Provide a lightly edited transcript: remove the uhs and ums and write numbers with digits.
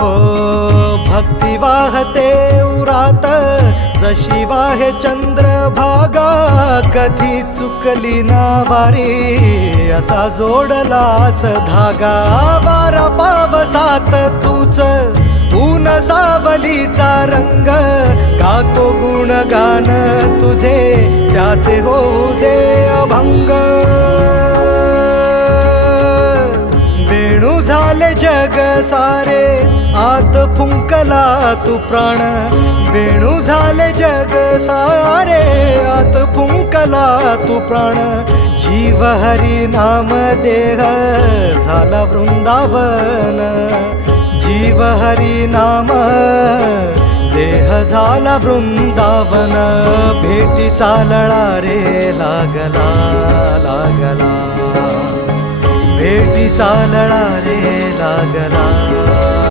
हो भक्ती वाहते उरात जशी वाहे चंद्रभागा, कधी चुकली ना वारी असा जोडलास धागा. वारा पावसात तूच ऊन सावलीचा रंग, गातो गुणगान तुझे त्याचे होऊ दे अभंग. वेणू झाले जग सारे आत फुंकला तू प्राण, वेणू झाले जग सारे आत फुंकला तू प्राण. जीव हरी नाम देह झाला वृंदावन, जीव हरी नाम देह झाला वृंदावन. भेटीचा लळा रे लागला लागला, भेटीचा लळा रे लागला.